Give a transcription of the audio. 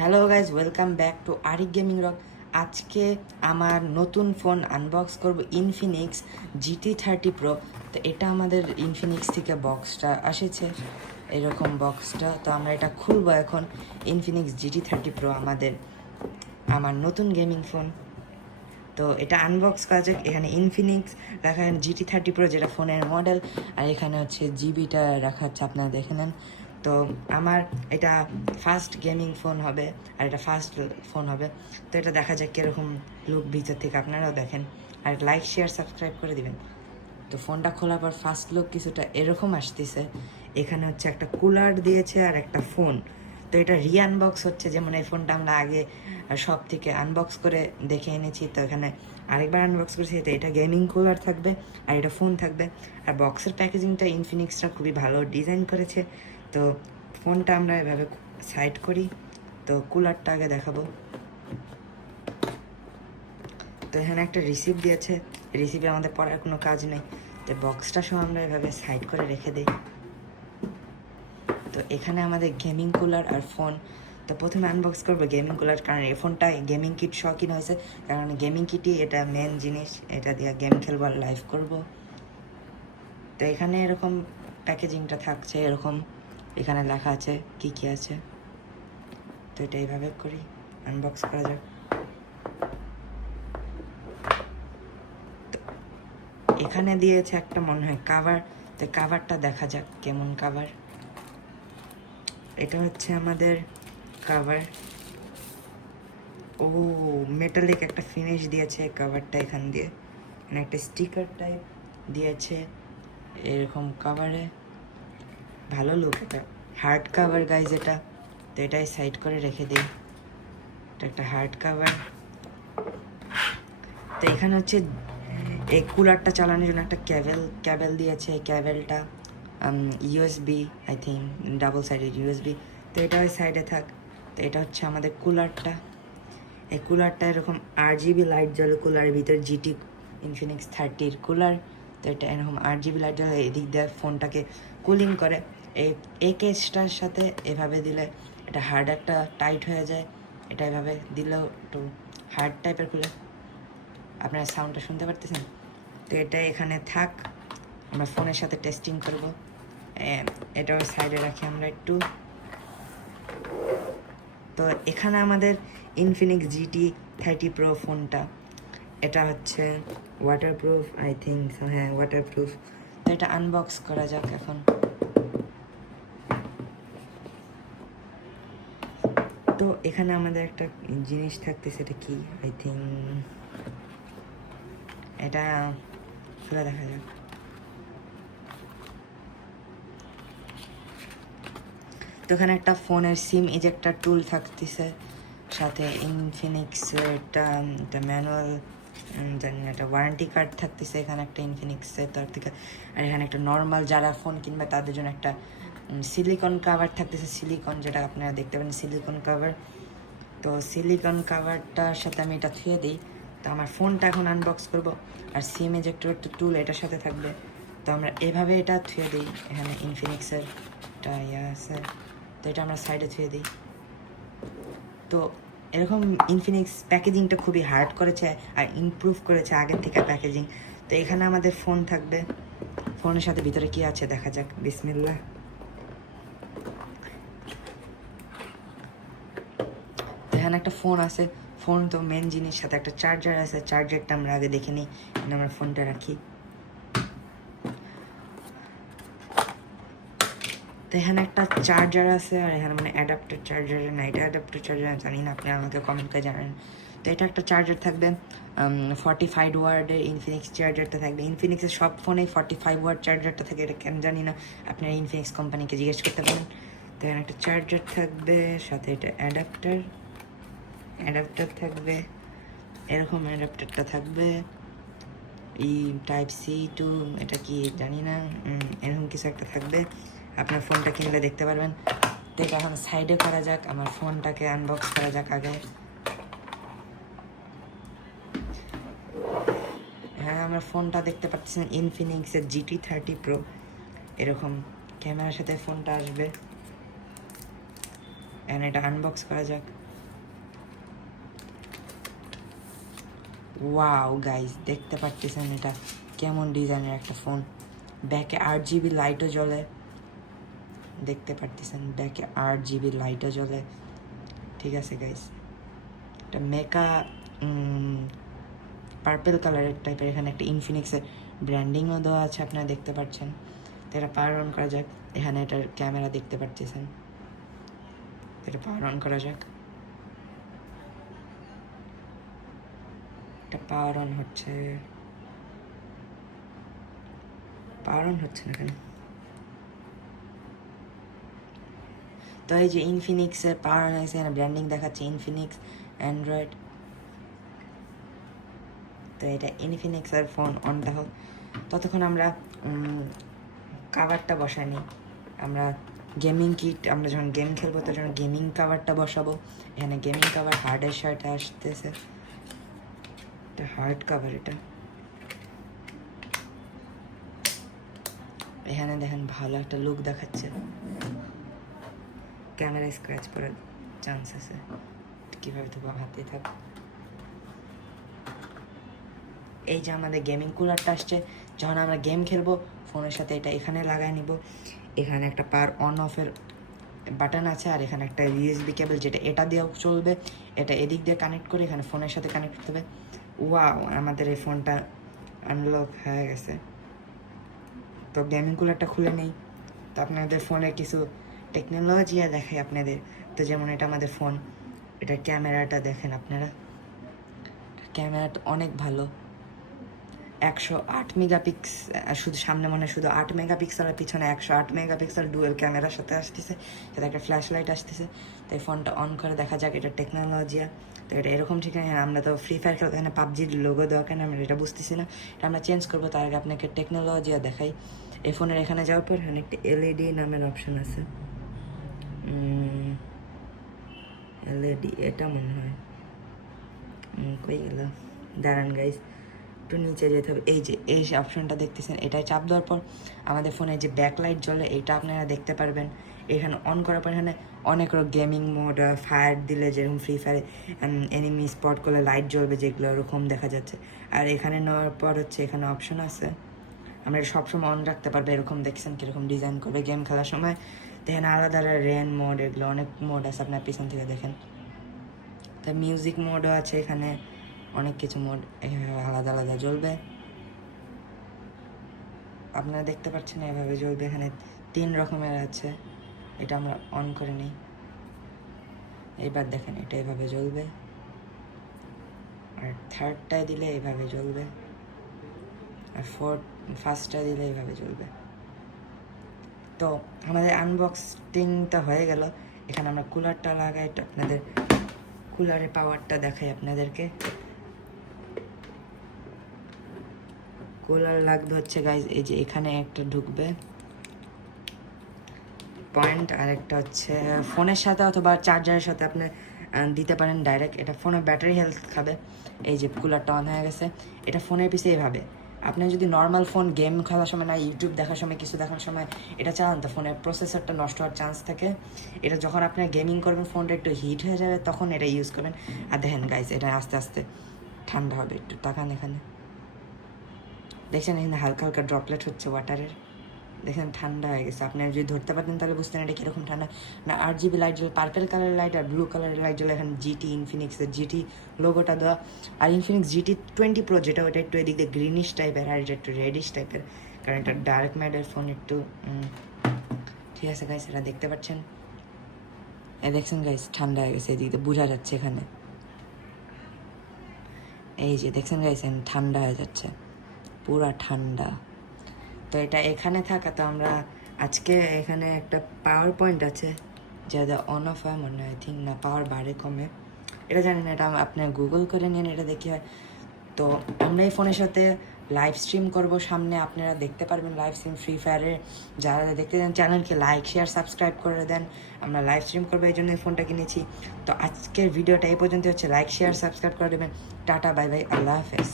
Hello guys, welcome back to Arik gaming rock. আজকে আমার নতুন ফোন আনবক্স করব, ইনফিনিক্স GT30 Pro। তো এটা আমাদের ইনফিনিক্স থেকে বক্সটা এসেছে, এরকম বক্সটা। তো আমরা এটা খুলবো এখন। ইনফিনিক্স GT30 Pro আমার নতুন গেমিং ফোন। তো এটা আনবক্স করা যাক। এখানে ইনফিনিক্স রাখা GT30 Pro, যেটা ফোনের মডেল, আর এখানে হচ্ছে জিবিটা রাখা হচ্ছে, আপনারা দেখে নেন। তো আমার এটা ফার্স্ট গেমিং ফোন হবে, আর এটা ফার্স্ট ফোন হবে। তো এটা দেখা যাক কীরকম লুক ভিতর থেকে, আপনারাও দেখেন। আর লাইক শেয়ার সাবস্ক্রাইব করে দিবেন। তো ফোনটা খোলার পর ফার্স্ট লুক কিছুটা এরকম আসতেছে। এখানে হচ্ছে একটা কুলার দিয়েছে আর একটা ফোন। তো এটা আনবক্স হচ্ছে, যেমন এই ফোনটা আমরা আগে সব থেকে আনবক্স করে দেখে এনেছি। তো এখানে আরেকবার আনবক্স করেছি। তো এটা গেমিং কুলার থাকবে আর এটা ফোন থাকবে। আর বক্সের প্যাকেজিংটা ইনফিনিক্সটা খুবই ভালো ডিজাইন করেছে। তো ফোনটা আমরা এভাবে সাইড করি। তো কুলারটা আগে দেখাবো। তো এখানে একটা রিসিভ দিয়েছে, রিসিভে আমাদের পড়ার কোনো কাজ নেই। তো বক্সটা সহ আমরা এভাবে সাইড করে রেখে দিই। তো এখানে আমাদের গেমিং কুলার আর ফোন। তো প্রথমে আনবক্স করবো গেমিং কুলার, কারণ এই ফোনটা গেমিং কিট সহ কিনা হয়েছে। কারণ গেমিং কিটই এটা মেন জিনিস, এটা দিয়ে গেম খেলবো আর লাইভ করবো। তো এখানে এরকম প্যাকেজিংটা থাকছে এরকম, এখানে লেখা আছে কি কি আছে। তো এটা এইভাবে করি, আনবক্স করা যাক। এখানে দিয়েছে একটা মনে হয় কাভার। তো কাভারটা দেখা যাক কেমন কাভার। এটা হচ্ছে আমাদের কাভার। ও, মেটালিক একটা ফিনিশ দিয়েছে কাভারটা এখান দিয়ে। মানে একটা স্টিকার টাইপ দিয়েছে এরকম কাভারে, ভালো লুক। এটা হার্ড কাভার গাইজ এটা। তো এটাই সাইড করে রেখে দিই। এটা একটা হার্ড কাভার। তো এখানে হচ্ছে এই কুলারটা চালানোর জন্য একটা ক্যাবেল দিয়েছে। এই ক্যাবেলটা USB, I think double sided USB. তো এটা ওই সাইডে থাক। তো এটা হচ্ছে আমাদের কুলারটা। এই কুলারটা এরকম RGB লাইট জ্বলে কুলারের ভিতরে, GT ইনফিনিক্স 30-এর কুলার। তো এটা এরকম RGB লাইট জ্বলে, এদিক দিয়ে ফোনটাকে কুলিং করে। এই কেসটার সাথে এভাবে দিলে এটা হার্ড একটা টাইট হয়ে যায়। এটা এভাবে দিলেও একটু হার্ড টাইপের খুলে। আপনারা সাউন্ডটা শুনতে পারতেছেন? তো এটা এখানে থাক, আমরা ফোনের সাথে টেস্টিং করব। এটাও সাইডে রাখি আমরা একটু। তো এখানে আমাদের ইনফিনিক্স GT30 Pro ফোনটা, এটা হচ্ছে ওয়াটারপ্রুফ, আই থিঙ্ক। হ্যাঁ, ওয়াটারপ্রুফ। তো এটা আনবক্স করা যাক এখন। তো এখানে আমাদের একটা জিনিস থাকতেছে, এটা কি আই থিঙ্ক, এটা খোলা দেখা যাক। তো এখানে একটা ফোনের সিম ইজেক্টার টুল থাকতেছে, সাথে ইনফিনিক্সের একটা ম্যানুয়াল, জানি না, একটা ওয়ারেন্টি কার্ড থাকতেছে এখানে একটা ইনফিনিক্সের তরফ থেকে। আর এখানে একটা নর্মাল যারা ফোন কিনবে তাদের জন্য একটা সিলিকন কাভার থাকতেছে, সিলিকন, যেটা আপনারা দেখতে পারেন সিলিকন কাভার। তো সিলিকন কাভারটার সাথে আমি এটা থুয়ে দিই। তো আমার ফোনটা এখন আনবক্স করব। আর সিম ইজেক্টর একটা টুল এটার সাথে থাকবে। তো আমরা এভাবে এটা থুয়ে দিই। এখানে ইনফিনিক্সের একটা ইয়ে আছে, তো এটা আমরা সাইডে থুয়ে দিই। তো এরকম ইনফিনিক্স প্যাকেজিংটা খুবই হার্ড করেছে আর ইমপ্রুভ করেছে আগের থেকে প্যাকেজিং। তো এখানে আমাদের ফোন থাকবে, ফোনের সাথে ভিতরে কি আছে দেখা যাক। বিসমিল্লাহ। এখানে একটা ফোন আছে, ফোন তো মেন জিনিস, সাথে একটা চার্জার আছে। চার্জারটা আমরা আগে দেখে নিই, আমরা ফোনটা রাখি। তো এখানে একটা চার্জার আছে, আর এখানে মানে অ্যাডাপ্টার চার্জার না, এটা অ্যাডাপ্টার চার্জার জানি না, আপনি আমাকে কমেন্ট করে জানান। তো এটা একটা চার্জার থাকবে 45 ওয়ার্ডের ইনফিনিক্স চার্জারটা থাকবে। ইনফিনিক্সের সব ফোনে 45 ওয়ার্ড চার্জারটা থাকে, এটা কেন জানি না, আপনারা ইনফিনিক্স কোম্পানিকে জিজ্ঞেস করতে পারেন। তো এখানে একটা চার্জার থাকবে, সাথে এটা অ্যাডাপ্টার থাকবে, এরকম অ্যাডাপ্টারটা থাকবে। টাইপ সি টু, এটা কি জানি না, এরকম কিছু একটা থাকবে। আপনার ফোনটা কিনলে দেখতে পারবেন। তো এটা এখন সাইডে করা যাক, আমার ফোনটাকে আনবক্স করা যাক আগে। হ্যাঁ, আমার ফোনটা দেখতে পাচ্ছেন ইনফিনিক্সের GT30 Pro, এরকম ক্যামেরার সাথে ফোনটা আসবে। এখন এটা আনবক্স করা যাক। ওয়াও গাইস, দেখতে পারতেছেন এটা কেমন ডিজাইনের একটা ফোন। ব্যাকে 8 GB লাইটও জ্বলে, দেখতে পারতেছেন ব্যাকে 8 GB লাইটও জ্বলে। ঠিক আছে গাইস, এটা মেকা পার্পেল কালারের টাইপের, এখানে একটা ইনফিনিক্সের ব্র্যান্ডিংও দেওয়া আছে, আপনারা দেখতে পাচ্ছেন। তো এটা পাওয়ার অন করা যাক। এখানে এটার ক্যামেরা দেখতে পাচ্ছেন, এটা পাওয়ার অন করা যাক। এটা পাওয়ার অন হচ্ছে, পাওয়ার অন হচ্ছে না কেন? তো এই যে ইনফিনিক্সের পাওয়ার অন হয়েছে, এখানে ব্র্যান্ডিং দেখাচ্ছে ইনফিনিক্স অ্যান্ড্রয়েড। তো এটা ইনফিনিক্সের ফোন অনটা হোক, ততক্ষণ আমরা কাভারটা বসাই নিই। আমরা গেমিং কিট, আমরা যখন গেম খেলবো তো যখন গেমিং কাভারটা বসাবো। এখানে গেমিং কাভার হার্ডের সাথে আসতেছে, এটা হার্ড কাভার। এটা এখানে দেখেন ভালো একটা লুক দেখাচ্ছে, ক্যামেরা স্ক্র্যাচ করার চান্স আছে, কীভাবে তো হাতে থাক। এই যে আমাদের গেমিং কুলারটা আসছে, যখন আমরা গেম খেলবো ফোনের সাথে এটা এখানে লাগাই নিব। এখানে একটা পাওয়ার অন অফের বাটন আছে, আর এখানে একটা ইউএসবি কেবল, যেটা এটা দিয়েও চলবে, এটা এদিক দিয়ে কানেক্ট করে এখানে ফোনের সাথে কানেক্ট করতে হবে। ওয়াও, আমাদের এই ফোনটা আনলক হয়ে গেছে। তো গেমিং কুলারটা খুলে নেই, তো আপনাদের ফোনে কিছু টেকনোলজি দেখাই আপনাদের। তো যেমন এটা আমাদের ফোন, এটা ক্যামেরাটা দেখেন আপনারা, ক্যামেরাটা অনেক ভালো, 108 মেগাপিক্স, শুধু সামনে মনে শুধু 8 মেগাপিক্সেল, আর পিছনে 108 মেগাপিক্সেল ডুয়েল ক্যামেরার সাথে আসতেছে, সাথে একটা ফ্ল্যাশ লাইট আসতেছে। তো এই ফোনটা অন করে দেখা যাক এটা টেকনোলজিয়া। তো এটা এরকম ঠিক আছে, আমরা তো ফ্রি ফায়ার খেলতে, এখানে পাবজির লোগো দেওয়া কেন আমরা এটা বুঝতেছি না, এটা আমরা চেঞ্জ করবো। তার আগে আপনাকে টেকনোলজিয়া দেখাই। এই ফোনের এখানে যাওয়ার পর এখানে একটা এলইডি নামের অপশান আছে, এলইডি এটা মনে হয়, কই গেল, দাঁড়ান গাইস, একটু নিচে যেতে হবে। এই যে এই অপশনটা দেখতেছেন, এটাই চাপ দেওয়ার পর আমাদের ফোনে যে ব্যাকলাইট জ্বলে এটা আপনারা দেখতে পারবেন। এখানে অন করার পর এখানে অনেক গেমিং মোড, ফায়ার দিলে যেরকম ফ্রি ফায়ারে এনিমি স্পট করলে লাইট জ্বলবে, যেগুলো ওরকম দেখা যাচ্ছে। আর এখানে নেওয়ার পর হচ্ছে এখানে অপশন আছে, আমরা সবসময় অন রাখতে পারবো। এরকম দেখছেন কীরকম ডিজাইন করবে গেম খেলার সময়। দেখেন আলাদা আলাদা রেন মোড, এগুলো অনেক মোড আছে, আপনার পিছন থেকে দেখেন। তো মিউজিক মোডও আছে এখানে, অনেক কিছু মোড আলাদা আলাদা জ্বলবে, আপনারা দেখতে পাচ্ছেন এভাবে জ্বলবে। এখানে 3 রকমের আছে, এটা আমরা অন করে নিই। এবার দেখেন এটা এভাবে জ্বলবে, আর থার্ডটায় দিলে এইভাবে জ্বলবে, আর ফার্স্টটা দিলে এইভাবে জ্বলবে। তো আমাদের আনবক্সিংটা হয়ে গেল। এখানে আমরা কুলারটা লাগাই, আপনাদের কুলারের পাওয়ারটা দেখাই আপনাদেরকে। কুলার লাগবে হচ্ছে গাইজ, এই যে এখানে একটা ঢুকবে পয়েন্ট, আর একটা হচ্ছে ফোনের সাথে অথবা চার্জারের সাথে আপনি দিতে পারেন ডাইরেক্ট। এটা ফোনের ব্যাটারি হেলথ খাবে। এই যে কুলারটা অন হয়ে গেছে, এটা ফোনের পিছিয়ে এইভাবে। আপনি যদি নর্মাল ফোন গেম খেলার সময় না ইউটিউব দেখার সময় কিছু দেখার সময় এটা চালান, তো ফোনের প্রসেসরটা নষ্ট হওয়ার চান্স থাকে। এটা যখন আপনি গেমিং করবেন ফোনটা একটু হিট হয়ে যাবে, তখন এটা ইউজ করবেন। আর দেখেন গাইজ, এটা আস্তে আস্তে ঠান্ডা হবে। একটু তাকান এখানে, দেখছেন এখানে হালকা হালকা ড্রপলেট হচ্ছে ওয়াটারের, দেখেন ঠান্ডা হয়ে গেছে। আপনি যদি ধরতে পারতেন তাহলে বুঝতেন এটা কীরকম ঠান্ডা। না 8 GB লাইট জ্বলে, পার্পেল কালারের লাইট আর ব্লু কালারের লাইট জ্বলে। এখানে জিটি, ইনফিনিক্সের জিটি লোগোটা দেওয়া। আর ইনফিনিক্স GT20 Pro যেটা, ওটা একটু এদিক দিয়ে গ্রিনিশ টাইপের, আর এটা একটু রেডিশ টাইপের, কারণ এটা ডার্ক ম্যাটের ফোন একটু। ঠিক আছে গাইস, এটা দেখতে পাচ্ছেন, দেখছেন গাইস ঠান্ডা হয়ে গেছে, এদিক দিয়ে বোঝা যাচ্ছে এখানে। এই যে দেখছেন গাইস, ঠান্ডা হয়ে যাচ্ছে, পুরা ঠান্ডা। তো এটা এখানে থাকা, তো আমরা আজকে এখানে একটা পাওয়ার পয়েন্ট আছে যেটা অন অফ হয় মনে হয়, থিঙ্ক না পাওয়ার বাড়ে কমে এটা জানি না, এটা আপনার গুগল করে নিন, এটা দেখি হয়। তো আমরা এই ফোনের সাথে লাইভ স্ট্রিম করবো সামনে, আপনারা দেখতে পারবেন লাইভ স্ট্রিম ফ্রি ফায়ারে। যারা দেখতে দেন চ্যানেলকে লাইক শেয়ার সাবস্ক্রাইব করে দেন, আমরা লাইভ স্ট্রিম করবো, এই জন্য এই ফোনটা কিনেছি। তো আজকের ভিডিওটা এই পর্যন্ত হচ্ছে, লাইক শেয়ার সাবস্ক্রাইব করে দেবেন। টাটা, বাই বাই, আল্লাহ হাফেজ।